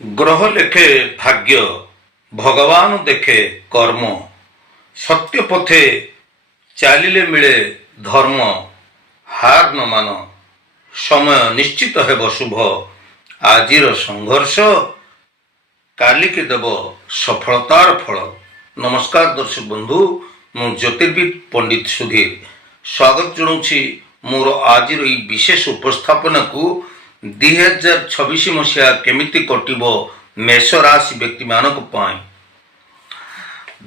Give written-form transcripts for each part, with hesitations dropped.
ଗ୍ରହ ଲେଖେ ଭାଗ୍ୟ, ଭଗବାନ ଦେଖେ କର୍ମ। ସତ୍ୟ ପଥେ ଚାଲିଲେ ମିଳେ ଧର୍ମ। ହାର ନ ମାନ, ସମୟ ନିଶ୍ଚିତ ହେବ ଶୁଭ। ଆଜିର ସଂଘର୍ଷ କାଲିକି ଦେବ ସଫଳତାର ଫଳ। ନମସ୍କାର ଦର୍ଶକ ବନ୍ଧୁ, ମୁଁ ଜ୍ୟୋତିର୍ବିଦ ପଣ୍ଡିତ ସୁଧୀର ସ୍ୱାଗତ ଜଣାଉଛି ମୋର ଆଜିର ଏହି ବିଶେଷ ଉପସ୍ଥାପନାକୁ। 2026 ମସିହା କେମିତି କଟିବ ମେଷ ରାଶି ବ୍ୟକ୍ତିମାନଙ୍କ ପାଇଁ।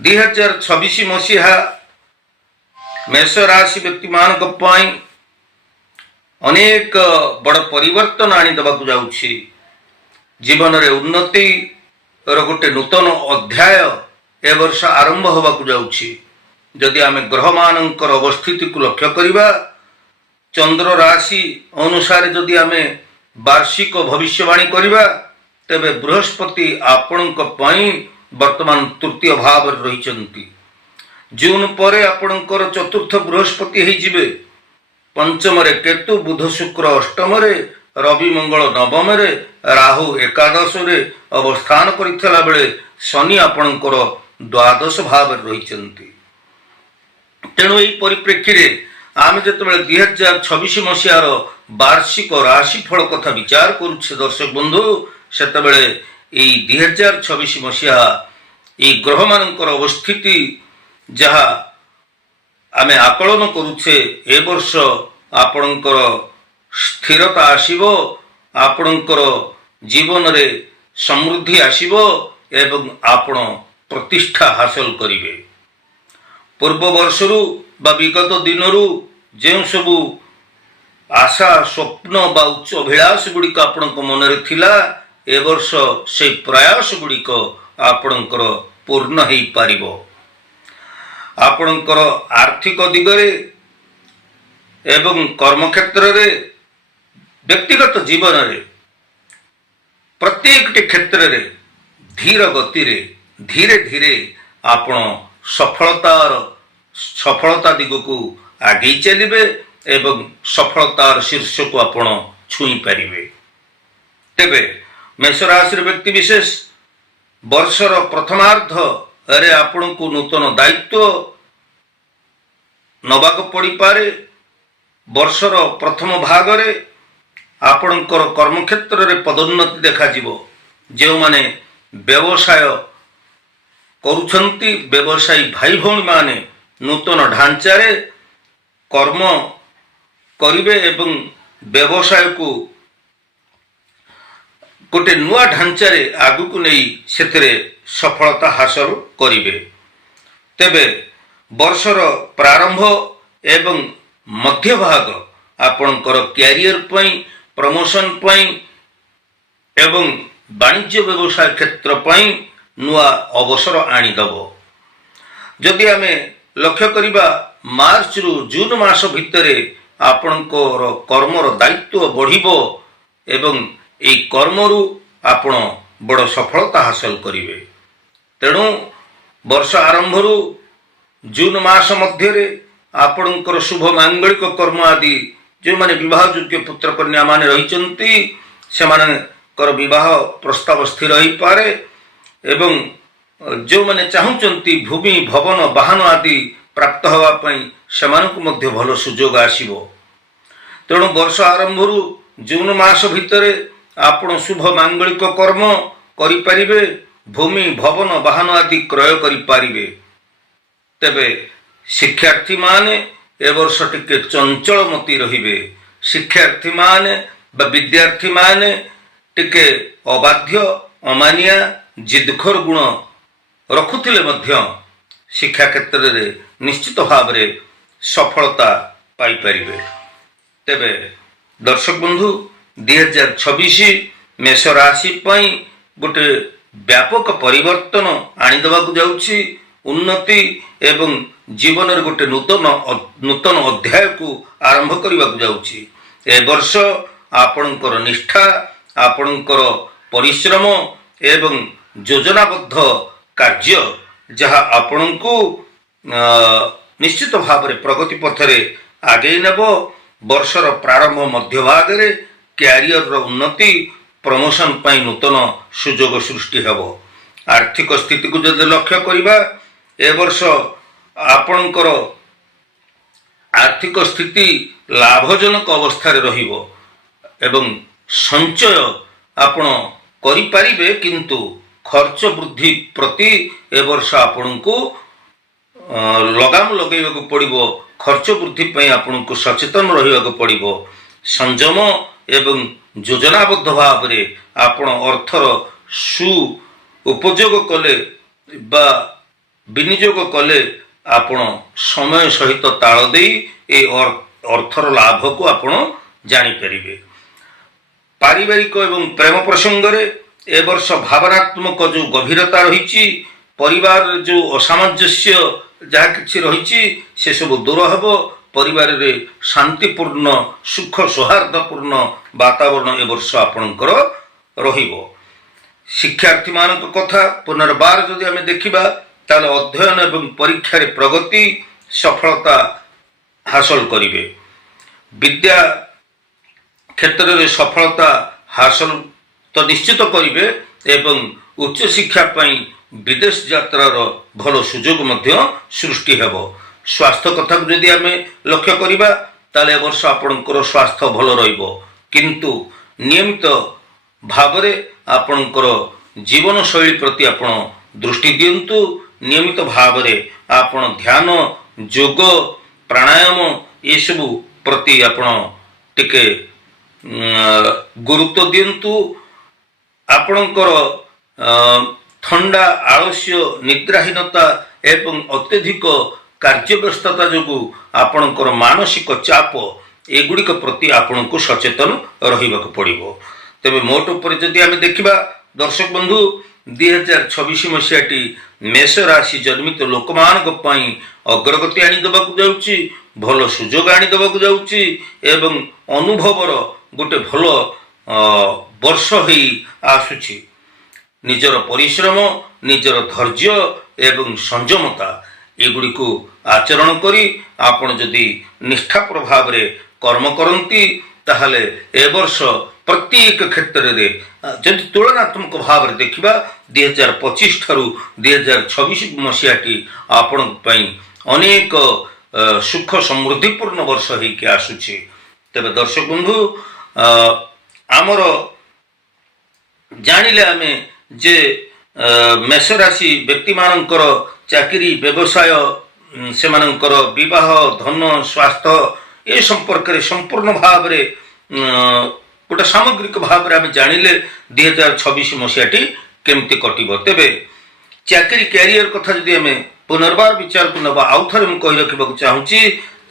2026 ମସିହା ମେଷ ରାଶି ବ୍ୟକ୍ତିମାନଙ୍କ ପାଇଁ ଅନେକ ବଡ଼ ପରିବର୍ତ୍ତନ ଆଣିଦେବାକୁ ଯାଉଛି। ଜୀବନରେ ଉନ୍ନତିର ଗୋଟେ ନୂତନ ଅଧ୍ୟାୟ ଏ ବର୍ଷ ଆରମ୍ଭ ହେବାକୁ ଯାଉଛି। ଯଦି ଆମେ ଗ୍ରହମାନଙ୍କର ଅବସ୍ଥିତିକୁ ଲକ୍ଷ୍ୟ କରିବା, ଚନ୍ଦ୍ର ରାଶି ଅନୁସାରେ ଯଦି ଆମେ ବାର୍ଷିକ ଭବିଷ୍ୟବାଣୀ କରିବା, ତେବେ ବୃହସ୍ପତି ଆପଣଙ୍କ ପାଇଁ ବର୍ତ୍ତମାନ ତୃତୀୟ ଭାବରେ ରହିଛନ୍ତି। ଜୁନ୍ ପରେ ଆପଣଙ୍କର ଚତୁର୍ଥ ବୃହସ୍ପତି ହେଇଯିବେ। ପଞ୍ଚମରେ କେତୁ, ବୁଧ ଶୁକ୍ର ଅଷ୍ଟମରେ, ରବି ମଙ୍ଗଳ ନବମରେ, ରାହୁ ଏକାଦଶରେ ଅବସ୍ଥାନ କରିଥିଲା ବେଳେ ଶନି ଆପଣଙ୍କର ଦ୍ୱାଦଶ ଭାବରେ ରହିଛନ୍ତି। ତେଣୁ ଏହି ପରିପ୍ରେକ୍ଷୀରେ ଆମେ ଯେତେବେଳେ 2026 ମସିହାର ବାର୍ଷିକ ରାଶିଫଳ କଥା ବିଚାର କରୁଛେ ଦର୍ଶକ ବନ୍ଧୁ, ସେତେବେଳେ ଏହି 2026 ମସିହା ଏହି ଗ୍ରହମାନଙ୍କର ଅବସ୍ଥିତି ଯାହା ଆମେ ଆକଳନ କରୁଛେ, ଏ ବର୍ଷ ଆପଣଙ୍କର ସ୍ଥିରତା ଆସିବ, ଆପଣଙ୍କର ଜୀବନରେ ସମୃଦ୍ଧି ଆସିବ ଏବଂ ଆପଣ ପ୍ରତିଷ୍ଠା ହାସଲ କରିବେ। ପୂର୍ବ ବର୍ଷରୁ ବା ବିଗତ ଦିନରୁ ଯେଉଁ ସବୁ ଆଶା, ସ୍ୱପ୍ନ ବା ଉଚ୍ଚ ଅଭିଳାଷ ଗୁଡ଼ିକ ଆପଣଙ୍କ ମନରେ ଥିଲା, ଏ ବର୍ଷ ସେହି ପ୍ରୟାସ ଗୁଡ଼ିକ ଆପଣଙ୍କର ପୂର୍ଣ୍ଣ ହେଇପାରିବ। ଆପଣଙ୍କର ଆର୍ଥିକ ଦିଗରେ ଏବଂ କର୍ମକ୍ଷେତ୍ରରେ, ବ୍ୟକ୍ତିଗତ ଜୀବନରେ ପ୍ରତ୍ୟେକଟି କ୍ଷେତ୍ରରେ ଧୀର ଗତିରେ ଧୀରେ ଧୀରେ ଆପଣ ସଫଳତା ଦିଗକୁ ଆଗେଇ ଚାଲିବେ ଏବଂ ସଫଳତାର ଶୀର୍ଷକୁ ଆପଣ ଛୁଇଁ ପାରିବେ। ତେବେ ମେଷ ରାଶିର ବ୍ୟକ୍ତି ବିଶେଷ ବର୍ଷର ପ୍ରଥମାର୍ଦ୍ଧରେ ଆପଣଙ୍କୁ ନୂତନ ଦାୟିତ୍ୱ ନେବାକୁ ପଡ଼ିପାରେ। ବର୍ଷର ପ୍ରଥମ ଭାଗରେ ଆପଣଙ୍କର କର୍ମକ୍ଷେତ୍ରରେ ପଦୋନ୍ନତି ଦେଖାଯିବ। ଯେଉଁମାନେ ବ୍ୟବସାୟ କରୁଛନ୍ତି, ବ୍ୟବସାୟୀ ଭାଇ ଭଉଣୀମାନେ ନୂତନ ଢାଞ୍ଚାରେ କର୍ମ କରିବେ ଏବଂ ବ୍ୟବସାୟକୁ ଗୋଟେ ନୂଆ ଢାଞ୍ଚାରେ ଆଗକୁ ନେଇ ସେଥିରେ ସଫଳତା ହାସଲ କରିବେ। ତେବେ ବର୍ଷର ପ୍ରାରମ୍ଭ ଏବଂ ମଧ୍ୟଭାଗ ଆପଣଙ୍କର କ୍ୟାରିୟର ପାଇଁ, ପ୍ରମୋଶନ ପାଇଁ ଏବଂ ବାଣିଜ୍ୟ ବ୍ୟବସାୟ କ୍ଷେତ୍ର ପାଇଁ ନୂଆ ଅବସର ଆଣିଦେବ। ଯଦି ଆମେ ଲକ୍ଷ୍ୟ କରିବା, ମାର୍ଚ୍ଚରୁ ଜୁନ୍ ମାସ ଭିତରେ ଆପଣଙ୍କର କର୍ମର ଦାୟିତ୍ୱ ବଢ଼ିବ ଏବଂ ଏହି କର୍ମରୁ ଆପଣ ବଡ଼ ସଫଳତା ହାସଲ କରିବେ। ତେଣୁ ବର୍ଷ ଆରମ୍ଭରୁ ଜୁନ୍ ମାସ ମଧ୍ୟରେ ଆପଣଙ୍କର ଶୁଭ ମାଙ୍ଗଳିକ କର୍ମ ଆଦି, ଯେଉଁମାନେ ବିବାହ ଯୋଗ୍ୟ ପୁତ୍ର କନ୍ୟାମାନେ ରହିଛନ୍ତି, ସେମାନଙ୍କର ବିବାହ ପ୍ରସ୍ତାବ ସ୍ଥିର ହୋଇପାରେ ଏବଂ ଯେଉଁମାନେ ଚାହୁଁଛନ୍ତି ଭୂମି, ଭବନ, ବାହନ ଆଦି ପ୍ରାପ୍ତ ହେବା ପାଇଁ, ସେମାନଙ୍କୁ ମଧ୍ୟ ଭଲ ସୁଯୋଗ ଆସିବ। ତେଣୁ ବର୍ଷ ଆରମ୍ଭରୁ ଜୁନ୍ ମାସ ଭିତରେ ଆପଣ ଶୁଭ ମାଙ୍ଗଳିକ କର୍ମ କରିପାରିବେ, ଭୂମି, ଭବନ, ବାହନ ଆଦି କ୍ରୟ କରିପାରିବେ। ତେବେ ଶିକ୍ଷାର୍ଥୀମାନେ ଏ ବର୍ଷ ଟିକେ ଚଞ୍ଚଳମତି ରହିବେ। ଶିକ୍ଷାର୍ଥୀମାନେ ବା ବିଦ୍ୟାର୍ଥୀମାନେ ଟିକେ ଅବାଧ୍ୟ, ଅମାନିଆ, ଜିଦଖୋର ଗୁଣ ରଖୁଥିଲେ ମଧ୍ୟ ଶିକ୍ଷା କ୍ଷେତ୍ରରେ ନିଶ୍ଚିତ ଭାବରେ ସଫଳତା ପାଇପାରିବେ। ତେବେ ଦର୍ଶକ ବନ୍ଧୁ, 2026 ମେଷ ରାଶି ପାଇଁ ଗୋଟେ ବ୍ୟାପକ ପରିବର୍ତ୍ତନ ଆଣିଦେବାକୁ ଯାଉଛି। ଉନ୍ନତି ଏବଂ ଜୀବନରେ ଗୋଟେ ନୂତନ ଅଧ୍ୟାୟକୁ ଆରମ୍ଭ କରିବାକୁ ଯାଉଛି। ଏ ବର୍ଷ ଆପଣଙ୍କର ନିଷ୍ଠା, ଆପଣଙ୍କର ପରିଶ୍ରମ ଏବଂ ଯୋଜନାବଦ୍ଧ କାର୍ଯ୍ୟ ଯାହା ଆପଣଙ୍କୁ ନିଶ୍ଚିତ ଭାବରେ ପ୍ରଗତି ପଥରେ ଆଗେଇ ନେବ। ବର୍ଷର ପ୍ରାରମ୍ଭ ମଧ୍ୟଭାଗରେ କ୍ୟାରିୟରର ଉନ୍ନତି ପ୍ରମୋସନ ପାଇଁ ନୂତନ ସୁଯୋଗ ସୃଷ୍ଟି ହେବ। ଆର୍ଥିକ ସ୍ଥିତିକୁ ଯଦି ଲକ୍ଷ୍ୟ କରିବା, ଏ ବର୍ଷ ଆପଣଙ୍କର ଆର୍ଥିକ ସ୍ଥିତି ଲାଭଜନକ ଅବସ୍ଥାରେ ରହିବ ଏବଂ ସଞ୍ଚୟ ଆପଣ କରିପାରିବେ, କିନ୍ତୁ ଖର୍ଚ୍ଚ ବୃଦ୍ଧି ପ୍ରତି ଏ ବର୍ଷ ଆପଣଙ୍କୁ ଲଗାମ ଲଗାଇବାକୁ ପଡ଼ିବ। ଖର୍ଚ୍ଚ ବୃଦ୍ଧି ପାଇଁ ଆପଣଙ୍କୁ ସଚେତନ ରହିବାକୁ ପଡ଼ିବ। ସଂଯମ ଏବଂ ଯୋଜନାବଦ୍ଧ ଭାବରେ ଆପଣ ଅର୍ଥର ଉପଯୋଗ କଲେ ବା ବିନିଯୋଗ କଲେ ଆପଣ ସମୟ ସହିତ ତାଳ ଦେଇ ଏ ଅର୍ଥର ଲାଭକୁ ଆପଣ ଜାଣିପାରିବେ। ପାରିବାରିକ ଏବଂ ପ୍ରେମ ପ୍ରସଙ୍ଗରେ ଏ ବର୍ଷ ଭାବନାତ୍ମକ ଯେଉଁ ଗଭୀରତା ରହିଛି, ପରିବାରରେ ଯେଉଁ ଅସାମଞ୍ଜସ୍ୟ ଯାହା କିଛି ରହିଛି ସେସବୁ ଦୂର ହେବ। ପରିବାରରେ ଶାନ୍ତିପୂର୍ଣ୍ଣ ସୁଖ ସୌହାର୍ଦ୍ଦ୍ୟପୂର୍ଣ୍ଣ ବାତାବରଣ ଏ ବର୍ଷ ଆପଣଙ୍କର ରହିବ। ଶିକ୍ଷାର୍ଥୀମାନଙ୍କ କଥା ପୁନର୍ବାର ଯଦି ଆମେ ଦେଖିବା, ତାହେଲେ ଅଧ୍ୟୟନ ଏବଂ ପରୀକ୍ଷାରେ ପ୍ରଗତି ସଫଳତା ହାସଲ କରିବେ। ବିଦ୍ୟା କ୍ଷେତ୍ରରେ ସଫଳତା ହାସଲ ତ ନିଶ୍ଚିତ କରିବେ ଏବଂ ଉଚ୍ଚଶିକ୍ଷା ପାଇଁ ବିଦେଶ ଯାତ୍ରାର ଭଲ ସୁଯୋଗ ମଧ୍ୟ ସୃଷ୍ଟି ହେବ। ସ୍ୱାସ୍ଥ୍ୟ କଥାକୁ ଯଦି ଆମେ ଲକ୍ଷ୍ୟ କରିବା, ତାହେଲେ ଏ ବର୍ଷ ଆପଣଙ୍କର ସ୍ୱାସ୍ଥ୍ୟ ଭଲ ରହିବ, କିନ୍ତୁ ନିୟମିତ ଭାବରେ ଆପଣଙ୍କର ଜୀବନଶୈଳୀ ପ୍ରତି ଆପଣ ଦୃଷ୍ଟି ଦିଅନ୍ତୁ। ନିୟମିତ ଭାବରେ ଆପଣ ଧ୍ୟାନ, ଯୋଗ, ପ୍ରାଣାୟାମ ଏସବୁ ପ୍ରତି ଆପଣ ଟିକେ ଗୁରୁତ୍ୱ ଦିଅନ୍ତୁ। ଆପଣଙ୍କର ଥଣ୍ଡା, ଆଳସ୍ୟ, ନିଦ୍ରାହୀନତା ଏବଂ ଅତ୍ୟଧିକ କାର୍ଯ୍ୟବ୍ୟସ୍ତତା ଯୋଗୁଁ ଆପଣଙ୍କର ମାନସିକ ଚାପ ଏଗୁଡ଼ିକ ପ୍ରତି ଆପଣଙ୍କୁ ସଚେତନ ରହିବାକୁ ପଡ଼ିବ। ତେବେ ମୋଟ ଉପରେ ଯଦି ଆମେ ଦେଖିବା ଦର୍ଶକ ବନ୍ଧୁ, 2026 ମସିହାଟି ମେଷ ରାଶି ଜନ୍ମିତ ଲୋକମାନଙ୍କ ପାଇଁ ଅଗ୍ରଗତି ଆଣିଦେବାକୁ ଯାଉଛି, ଭଲ ସୁଯୋଗ ଆଣିଦେବାକୁ ଯାଉଛି ଏବଂ ଅନୁଭବର ଗୋଟେ ଭଲ ବର୍ଷ ହେଇ ଆସୁଛି। ନିଜର ପରିଶ୍ରମ, ନିଜର ଧୈର୍ଯ୍ୟ ଏବଂ ସଂଯମତା ଏଗୁଡ଼ିକୁ ଆଚରଣ କରି ଆପଣ ଯଦି ନିଷ୍ଠାପର ଭାବରେ କର୍ମ କରନ୍ତି, ତାହେଲେ ଏ ବର୍ଷ ପ୍ରତ୍ୟେକ କ୍ଷେତ୍ରରେ ଯଦି ତୁଳନାତ୍ମକ ଭାବରେ ଦେଖିବା, 2025 ଠାରୁ 2026 ମସିହାଟି ଆପଣଙ୍କ ପାଇଁ ଅନେକ ସୁଖ ସମୃଦ୍ଧିପୂର୍ଣ୍ଣ ବର୍ଷ ହେଇକି ଆସୁଛି। ତେବେ ଦର୍ଶକ ବନ୍ଧୁ, ଆମର ଜାଣିଲେ ଆମେ ଯେ ମେଷ ରାଶି ବ୍ୟକ୍ତିମାନଙ୍କର ଚାକିରି, ବ୍ୟବସାୟ, ସେମାନଙ୍କର ବିବାହ, ଧନ, ସ୍ୱାସ୍ଥ୍ୟ ଏ ସମ୍ପର୍କରେ ସମ୍ପୂର୍ଣ୍ଣ ଭାବରେ ଗୋଟେ ସାମଗ୍ରିକ ଭାବରେ ଆମେ ଜାଣିଲେ 2026 ମସିହାଟି କେମିତି କଟିବ। ତେବେ ଚାକିରି କ୍ୟାରିୟର କଥା ଯଦି ଆମେ ପୁନର୍ବାର ବିଚାରକୁ ନେବା, ଆଉ ଥରେ ମୁଁ କହି ରଖିବାକୁ ଚାହୁଁଛି,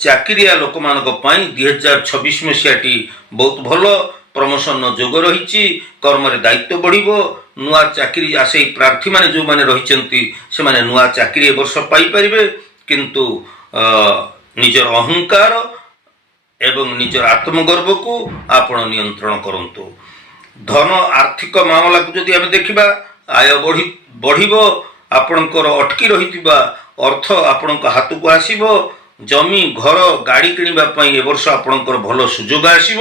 ଚାକିରିଆ ଲୋକମାନଙ୍କ ପାଇଁ 2026 ମସିହାଟି ବହୁତ ଭଲ। ପ୍ରମୋସନ ଯୋଗ ରହିଛି, କର୍ମରେ ଦାୟିତ୍ୱ ବଢ଼ିବ। ନୂଆ ଚାକିରି ଆଶେଇ ପ୍ରାର୍ଥୀମାନେ ଯେଉଁମାନେ ରହିଛନ୍ତି ସେମାନେ ନୂଆ ଚାକିରି ଏ ବର୍ଷ ପାଇପାରିବେ, କିନ୍ତୁ ନିଜର ଅହଙ୍କାର ଏବଂ ନିଜର ଆତ୍ମଗର୍ବକୁ ଆପଣ ନିୟନ୍ତ୍ରଣ କରନ୍ତୁ। ଧନ ଆର୍ଥିକ ମାମଲାକୁ ଯଦି ଆମେ ଦେଖିବା, ଆୟ ବଢ଼ିବ। ଆପଣଙ୍କର ଅଟକି ରହିଥିବା ଅର୍ଥ ଆପଣଙ୍କ ହାତକୁ ଆସିବ। ଜମି, ଘର, ଗାଡ଼ି କିଣିବା ପାଇଁ ଏ ବର୍ଷ ଆପଣଙ୍କର ଭଲ ସୁଯୋଗ ଆସିବ,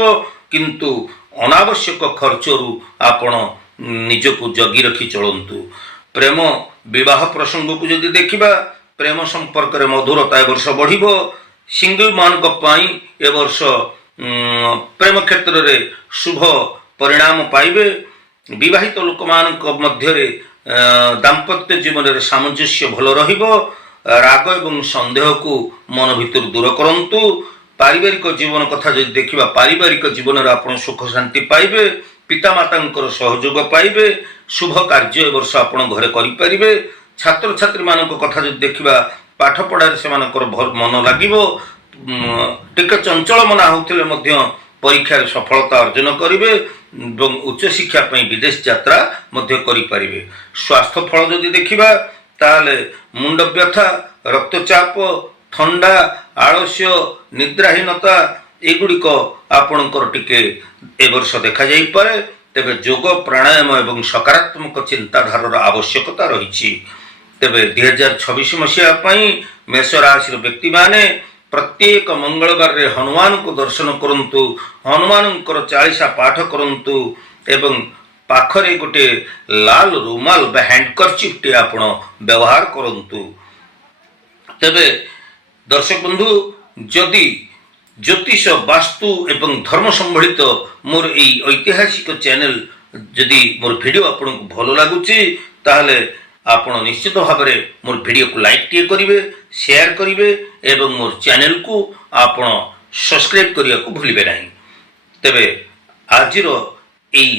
କିନ୍ତୁ ଅନାବଶ୍ୟକ ଖର୍ଚ୍ଚରୁ ଆପଣ ନିଜକୁ ଜଗି ରଖି ଚଳନ୍ତୁ। ପ୍ରେମ ବିବାହ ପ୍ରସଙ୍ଗକୁ ଯଦି ଦେଖିବା, ପ୍ରେମ ସମ୍ପର୍କରେ ମଧୁରତା ଏ ବର୍ଷ ବଢ଼ିବ। ସିଙ୍ଗଲ ମାନଙ୍କ ପାଇଁ ଏ ବର୍ଷ ପ୍ରେମ କ୍ଷେତ୍ରରେ ଶୁଭ ପରିଣାମ ପାଇବେ। ବିବାହିତ ଲୋକମାନଙ୍କ ମଧ୍ୟରେ ଦାମ୍ପତ୍ୟ ଜୀବନରେ ସାମଞ୍ଜସ୍ୟ ଭଲ ରହିବ। ରାଗ ଏବଂ ସନ୍ଦେହକୁ ମନ ଭିତରୁ ଦୂର କରନ୍ତୁ। ପାରିବାରିକ ଜୀବନ କଥା ଯଦି ଦେଖିବା, ପାରିବାରିକ ଜୀବନରେ ଆପଣ ସୁଖ ଶାନ୍ତି ପାଇବେ। ପିତାମାତାଙ୍କର ସହଯୋଗ ପାଇବେ। ଶୁଭ କାର୍ଯ୍ୟ ଏ ବର୍ଷ ଆପଣ ଘରେ କରିପାରିବେ। ଛାତ୍ରଛାତ୍ରୀମାନଙ୍କ କଥା ଯଦି ଦେଖିବା, ପାଠ ପଢ଼ାରେ ସେମାନଙ୍କର ମନ ଲାଗିବ। ଟିକେ ଚଞ୍ଚଳ ମନା ହେଉଥିଲେ ମଧ୍ୟ ପରୀକ୍ଷାରେ ସଫଳତା ଅର୍ଜନ କରିବେ ଏବଂ ଉଚ୍ଚଶିକ୍ଷା ପାଇଁ ବିଦେଶ ଯାତ୍ରା ମଧ୍ୟ କରିପାରିବେ। ସ୍ୱାସ୍ଥ୍ୟ ଫଳ ଯଦି ଦେଖିବା, ତାହେଲେ ମୁଣ୍ଡ ବ୍ୟଥା, ରକ୍ତଚାପ, ଥଣ୍ଡା, ଆଳସ୍ୟ, ନିଦ୍ରାହୀନତା ଏଗୁଡ଼ିକ ଆପଣଙ୍କର ଟିକେ ଏ ବର୍ଷ ଦେଖାଯାଇପାରେ। ତେବେ ଯୋଗ, ପ୍ରାଣାୟାମ ଏବଂ ସକାରାତ୍ମକ ଚିନ୍ତାଧାରାର ଆବଶ୍ୟକତା ରହିଛି। ତେବେ 2026 ମସିହା ପାଇଁ ମେଷ ରାଶିର ବ୍ୟକ୍ତିମାନେ ପ୍ରତ୍ୟେକ ମଙ୍ଗଳବାରରେ ହନୁମାନଙ୍କୁ ଦର୍ଶନ କରନ୍ତୁ, ହନୁମାନଙ୍କର ଚାଳିଶା ପାଠ କରନ୍ତୁ ଏବଂ ପାଖରେ ଗୋଟେ ଲାଲ ରୁମାଲ ବା ହ୍ୟାଣ୍ଡକରଚିପ୍ଟି ଆପଣ ବ୍ୟବହାର କରନ୍ତୁ। ତେବେ ଦର୍ଶକ ବନ୍ଧୁ, ଯଦି ଜ୍ୟୋତିଷ, ବାସ୍ତୁ ଏବଂ ଧର୍ମ ସମ୍ବଳିତ ମୋର এই ଐତିହାସିକ ଚ୍ୟାନେଲ ଯଦି ମୋର ଭିଡ଼ିଓ ଆପଣଙ୍କୁ ଭଲ ଲାଗୁଛି ତାହେଲେ ଆପଣ ନିଶ୍ଚିତ ଭାବରେ ମୋର ଭିଡ଼ିଓକୁ ଲାଇକ୍ ଟିଏ କରିବେ, ସେୟାର କରିବେ ଏବଂ ମୋର ଚ୍ୟାନେଲକୁ ଆପଣ ସବସ୍କ୍ରାଇବ୍ କରିବାକୁ ଭୁଲିବେ ନାହିଁ। ତେବେ ଆଜିର এই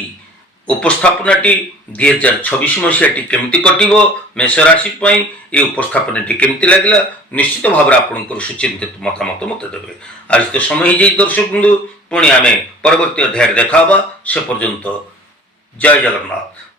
ଉପସ୍ଥାପନାଟି 2026 ମସିହାଟି କେମିତି କଟିବ, ମେଷ ରାଶି ପାଇଁ এই ଉପସ୍ଥାପନାଟି କେମିତି ଲାଗିଲା ନିଶ୍ଚିତ ଭାବରେ ଆପଣଙ୍କର ସୁଚିନ୍ତିତ ମତାମତ ମୋତେ ଦେବେ। ଆଜି ତ ସମୟ ହେଇଯାଇଛି ଦର୍ଶକ ବନ୍ଧୁ, ପୁଣି ଆମେ ପରବର୍ତ୍ତୀ ଅଧ୍ୟାୟରେ ଦେଖା ହେବା। ସେ ପର୍ଯ୍ୟନ୍ତ ଜୟ ଜଗନ୍ନାଥ।